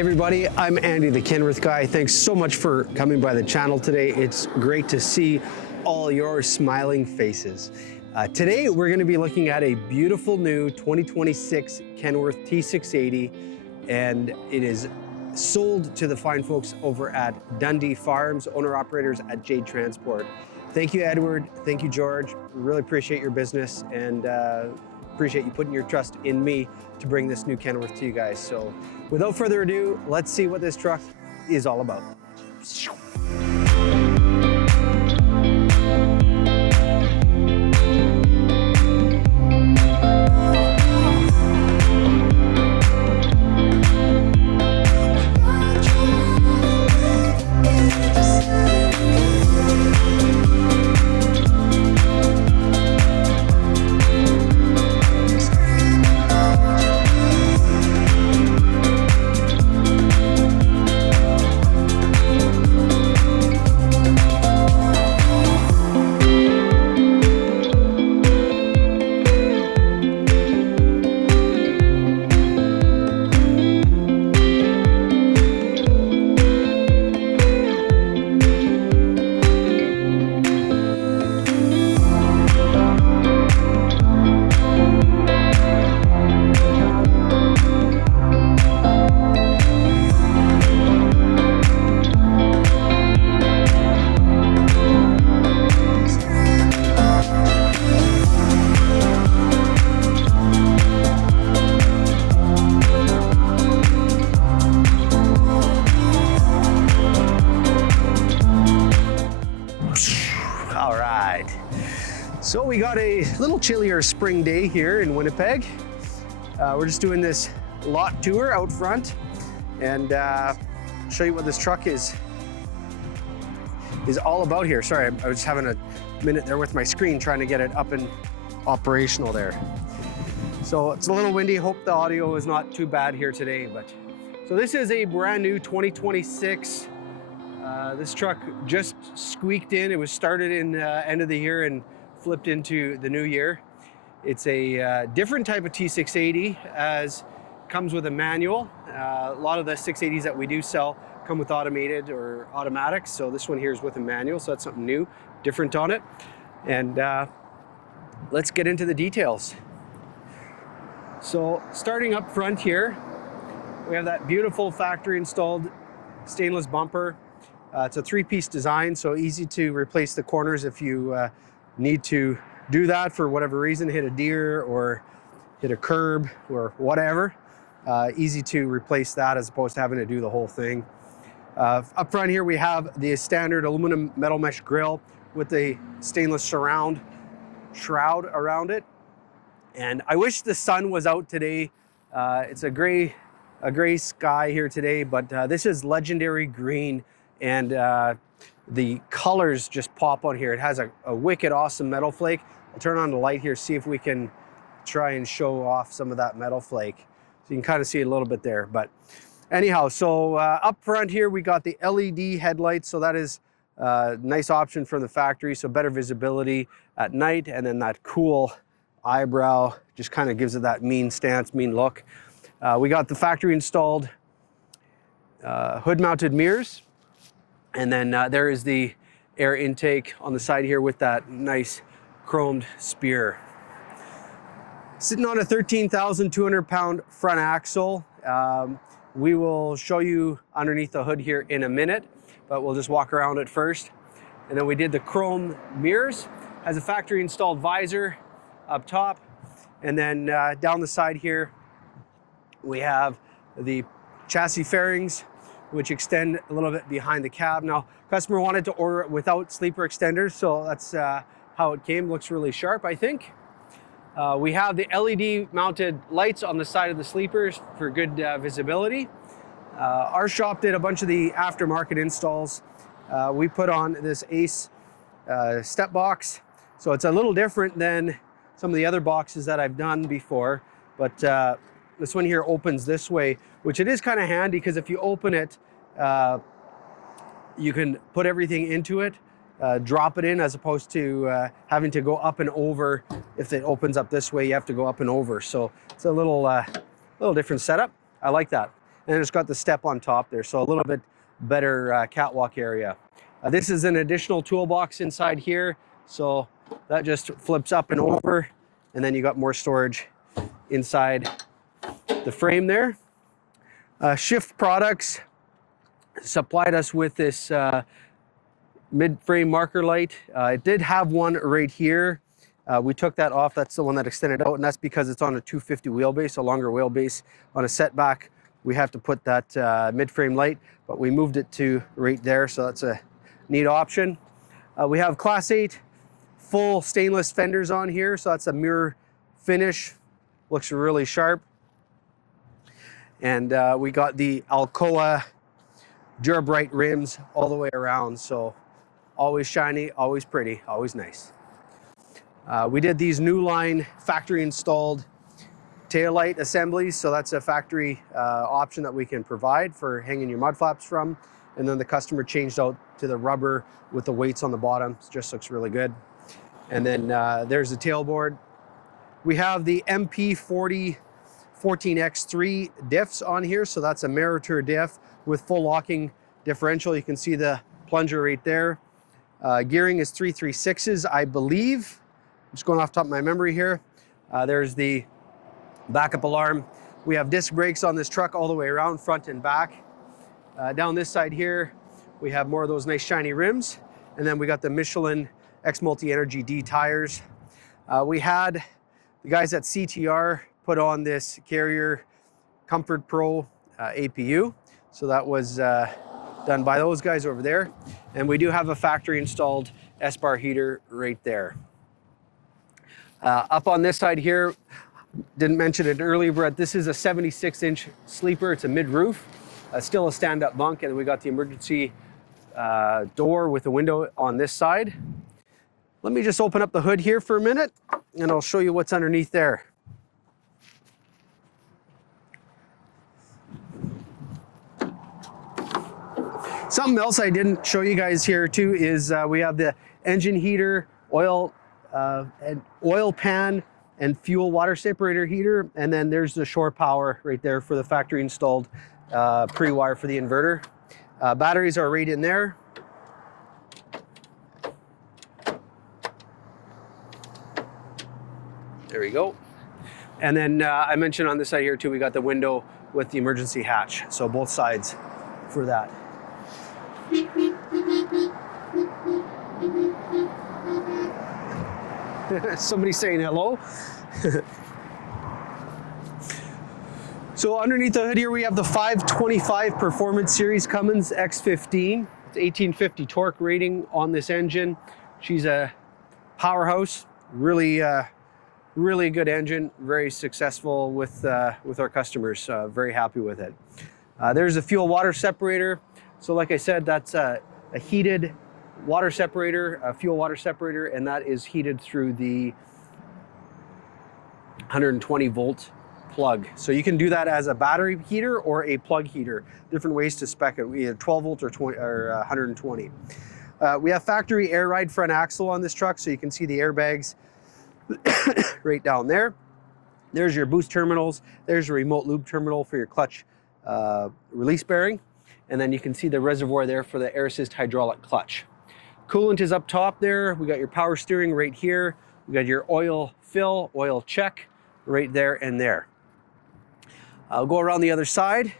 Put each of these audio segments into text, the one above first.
Hey everybody, I'm Andy the Kenworth Guy. Thanks so much for coming by the channel today. It's great to see all your smiling faces. Today we're going to be looking at a beautiful new 2026 Kenworth T680, and it is sold to the fine folks over at Dundee Farms, owner-operators at Jade Transport. Thank you, Edward. Thank you, George. We really appreciate your business and appreciate you putting your trust in me to bring this new Kenworth to you guys. So without further ado, let's see what this truck is all about. All right, so we got a little chillier spring day here in Winnipeg. We're just doing this lot tour out front and show you what this truck is all about here. Sorry, I was just having a minute there with my screen trying to get it up and operational there. So it's a little windy. Hope the audio is not too bad here today. But so this is a brand new 2026. This truck just squeaked in. It was started in end of the year and flipped into the new year. It's a different type of T680, as comes with a manual. A lot of the 680s that we do sell come with automated or automatics. So this one here is with a manual, so that's something new, different on it. And let's get into the details. So starting up front here, we have that beautiful factory installed stainless bumper. It's a three-piece design, so easy to replace the corners if you need to do that for whatever reason, hit a deer or hit a curb or whatever. Easy to replace that as opposed to having to do the whole thing. Up front here we have the standard aluminum metal mesh grille with the stainless shroud around it. And I wish the sun was out today. It's a gray sky here today, but this is legendary green. And the colors just pop on here. It has a wicked awesome metal flake. I'll turn on the light here, see if we can try and show off some of that metal flake. So you can kind of see it a little bit there. But anyhow, so up front here, we got the LED headlights. So that is a nice option from the factory. So better visibility at night. And then that cool eyebrow just kind of gives it that mean stance, mean look. We got the factory installed hood mounted mirrors. And then there is the air intake on the side here with that nice chromed spear. Sitting on a 13,200 pound front axle. We will show you underneath the hood here in a minute, but we'll just walk around it first. And then we did the chrome mirrors. Has a factory installed visor up top. And then down the side here, we have the chassis fairings, which extend a little bit behind the cab. Now, customer wanted to order it without sleeper extenders, so that's how it came. Looks really sharp, I think. We have the LED mounted lights on the side of the sleepers for good visibility. Our shop did a bunch of the aftermarket installs. We put on this Ace step box, so it's a little different than some of the other boxes that I've done before, but this one here opens this way, which it is kind of handy because if you open it, you can put everything into it, drop it in, as opposed to having to go up and over. If it opens up this way, you have to go up and over. So it's a little different setup. I like that. and it's got the step on top there, so a little bit better catwalk area. This is an additional toolbox inside here, so that just flips up and over, and then you got more storage inside the frame there. Shift Products supplied us with this mid-frame marker light. It did have one right here. We took that off. That's the one that extended out, and that's because it's on a 250 wheelbase, a longer wheelbase. On a setback, we have to put that mid-frame light, but we moved it to right there, so that's a neat option. We have Class 8 full stainless fenders on here, so that's a mirror finish. Looks really sharp. And we got the Alcoa Durabright rims all the way around, so always shiny, always pretty, always nice. We did these new line factory installed taillight assemblies, so that's a factory option that we can provide for hanging your mud flaps from. And then the customer changed out to the rubber with the weights on the bottom. It just looks really good. And then there's the tailboard. We have the MP40 14X3 diffs on here, so that's a Meritor diff with full locking differential. You can see the plunger right there. Gearing is 336s, I believe. I'm just going off the top of my memory here. There's the backup alarm. We have disc brakes on this truck all the way around, front and back. Down this side here, we have more of those nice shiny rims. And then we got the Michelin X Multi-Energy D tires. We had the guys at CTR put on this Carrier Comfort Pro APU. So that was done by those guys over there. And we do have a factory installed S-bar heater right there. Up on this side here, didn't mention it earlier, but this is a 76-inch sleeper. It's a mid-roof, still a stand-up bunk, and we got the emergency door with a window on this side. Let me just open up the hood here for a minute, and I'll show you what's underneath there. Something else I didn't show you guys here too is we have the engine heater, oil pan, and fuel water separator heater, and then there's the shore power right there for the factory installed pre-wire for the inverter. Batteries are right in there. There we go. And then I mentioned on this side here too, we got the window with the emergency hatch, so both sides for that. Somebody saying hello. So underneath the hood here, we have the 525 Performance Series Cummins X15. It's 1850 torque rating on this engine. She's a powerhouse, really good engine, very successful with our customers, very happy with it. There's a fuel water separator. So like I said, that's a heated water separator, a fuel water separator, and that is heated through the 120 volt plug. So you can do that as a battery heater or a plug heater. Different ways to spec it, either 12 volt or 120. We have factory air ride front axle on this truck, so you can see the airbags right down there. There's your boost terminals. There's a remote lube terminal for your clutch release bearing. And then you can see the reservoir there for the air assist hydraulic clutch. Coolant is up top there. We got your power steering right here. We got your oil fill, oil check right there and there. I'll go around the other side.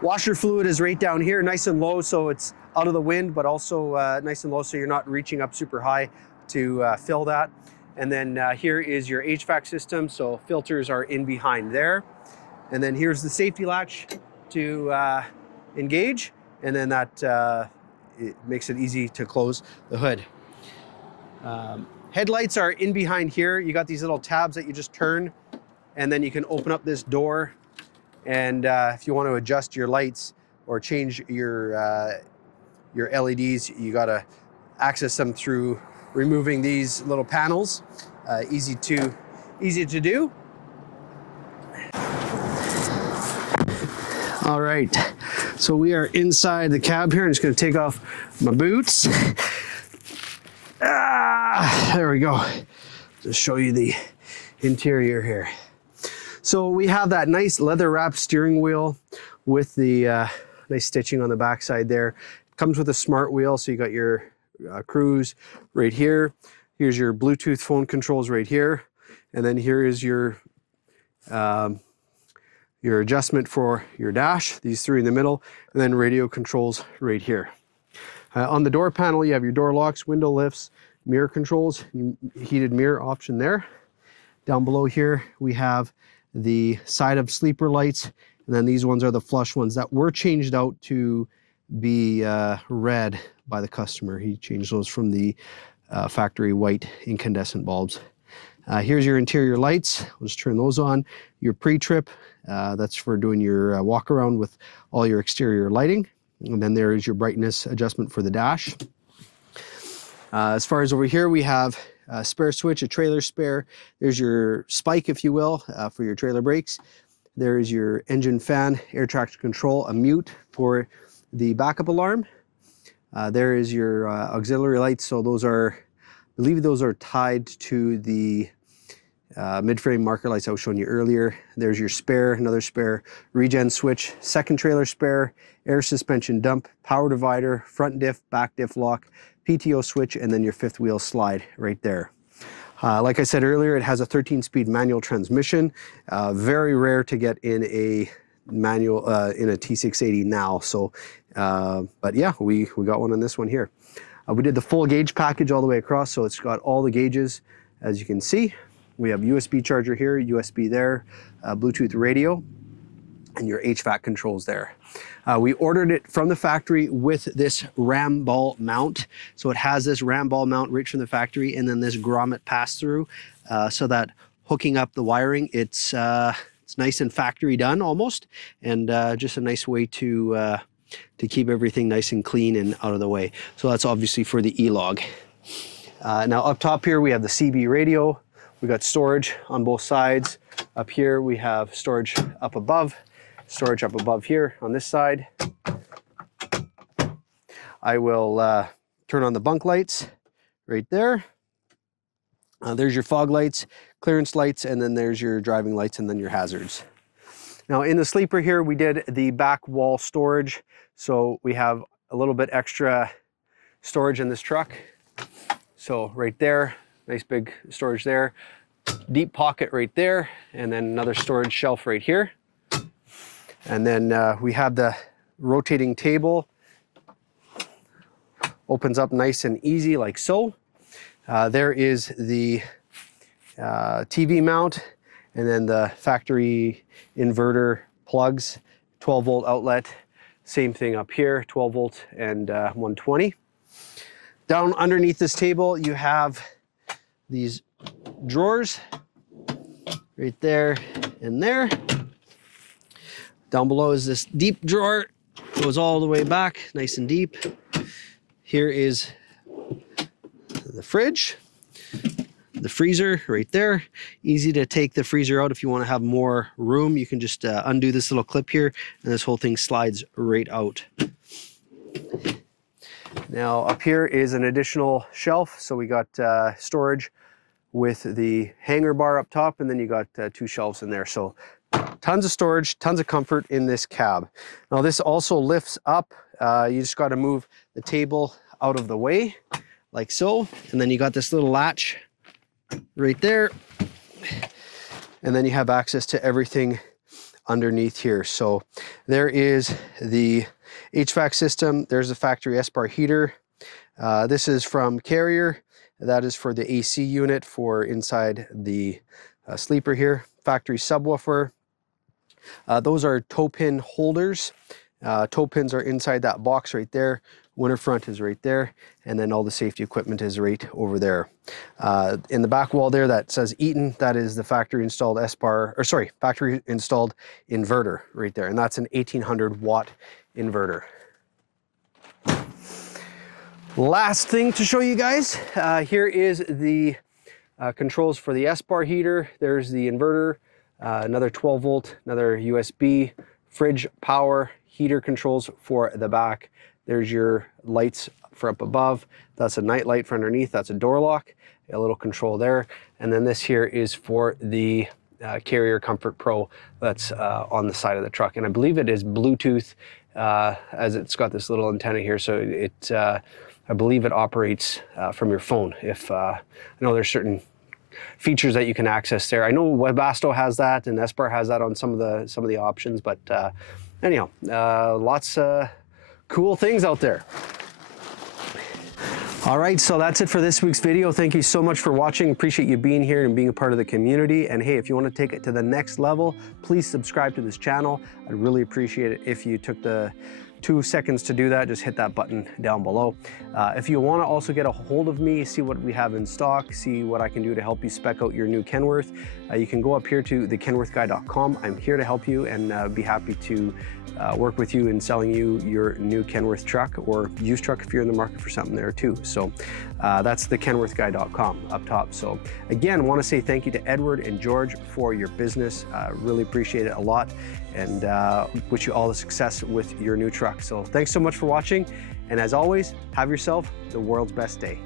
Washer fluid is right down here, nice and low, so it's out of the wind, but also nice and low, so you're not reaching up super high to fill that. And then here is your HVAC system, so filters are in behind there. And then here's the safety latch to engage, and then that it makes it easy to close the hood. Headlights are in behind here. You got these little tabs that you just turn, and then you can open up this door. And if you want to adjust your lights or change your LEDs, you got to access them through removing these little panels. Easy to do. All right, so we are inside the cab here. I'm just going to take off my boots. There we go. Just show you the interior here. So we have that nice leather wrapped steering wheel with the nice stitching on the backside there. It comes with a smart wheel, so you got your cruise right here. Here's your Bluetooth phone controls right here. And then here is your adjustment for your dash, these three in the middle, and then radio controls right here. On the door panel, you have your door locks, window lifts, mirror controls, heated mirror option there. Down below here, we have the side of sleeper lights, and then these ones are the flush ones that were changed out to be red by the customer. He changed those from the factory white incandescent bulbs. Here's your interior lights. We'll just turn those on. Your pre-trip, that's for doing your walk around with all your exterior lighting. And then there is your brightness adjustment for the dash. As far as over here, we have a spare switch, a trailer spare. There's your spike, if you will, for your trailer brakes. There is your engine fan, air traffic control, a mute for the backup alarm. There is your auxiliary lights. So those are, I believe those are tied to the mid-frame marker lights I was showing you earlier. There's your spare, another spare regen switch, second trailer spare, air suspension dump, power divider, front diff, back diff lock, PTO switch, and then your fifth wheel slide right there. Like I said earlier, it has a 13-speed manual transmission. Very rare to get in a manual, in a T680 now. So, but yeah, we got one on this one here. We did the full gauge package all the way across, so it's got all the gauges, as you can see. We have USB charger here, USB there, Bluetooth radio, and your HVAC controls there. We ordered it from the factory with this ram ball mount. So it has this ram ball mount right from the factory, and then this grommet pass-through, so that hooking up the wiring, it's nice and factory done almost, and just a nice way to keep everything nice and clean and out of the way. So that's obviously for the E-Log. Now up top here, we have the CB radio. We got storage on both sides. Up here, we have storage up above here on this side. I will turn on the bunk lights right there. There's your fog lights, clearance lights, and then there's your driving lights and then your hazards. Now in the sleeper here, we did the back wall storage. So we have a little bit extra storage in this truck. So right there, nice big storage there. Deep pocket right there, and then another storage shelf right here. And then we have the rotating table. Opens up nice and easy like so. There is the TV mount, and then the factory inverter plugs, 12 volt outlet. Same thing up here, 12 volt and 120. Down underneath this table, you have these drawers right there and there. Down below is this deep drawer, goes all the way back, nice and deep. Here is the fridge, the freezer right there. Easy to take the freezer out if you want to have more room. You can just undo this little clip here, and this whole thing slides right out. Now up here is an additional shelf. So we got storage with the hanger bar up top, and then you got two shelves in there. So tons of storage, tons of comfort in this cab. Now this also lifts up. You just got to move the table out of the way like so. And then you got this little latch right there. And then you have access to everything underneath here. So there is the HVAC system. There's the factory S-bar heater. This is from Carrier. That is for the AC unit for inside the sleeper here. Factory subwoofer. Those are toe pin holders. Toe pins are inside that box right there. Winter front is right there. And then all the safety equipment is right over there. In the back wall there that says Eaton, that is the factory installed factory installed inverter right there. And that's an 1800 watt inverter. Last thing to show you guys, here is the controls for the S-bar heater. There's the inverter, another 12 volt, another USB, fridge power, heater controls for the back. There's your lights for up above. That's a night light for underneath. That's a door lock, a little control there. And then this here is for the Carrier Comfort Pro that's on the side of the truck. And I believe it is Bluetooth, as it's got this little antenna here. So it, I believe it operates from your phone. If I know there's certain features that you can access there. I know Webasto has that and Espar has that on some of the options, but anyhow, lots of cool things out there. All right, so that's it for this week's video. Thank you so much for watching. Appreciate you being here and being a part of the community. And hey, if you want to take it to the next level, please subscribe to this channel. I'd really appreciate it if you took the 2 seconds to do that. Just hit that button down below. If you want to also get a hold of me, see what we have in stock, see what I can do to help you spec out your new Kenworth, you can go up here to thekenworthguy.com. I'm here to help you and be happy to work with you in selling you your new Kenworth truck or used truck if you're in the market for something there too. So that's thekenworthguy.com up top. So again, I want to say thank you to Edward and George for your business. Really appreciate it a lot, and wish you all the success with your new truck. So thanks so much for watching, and as always, have yourself the world's best day.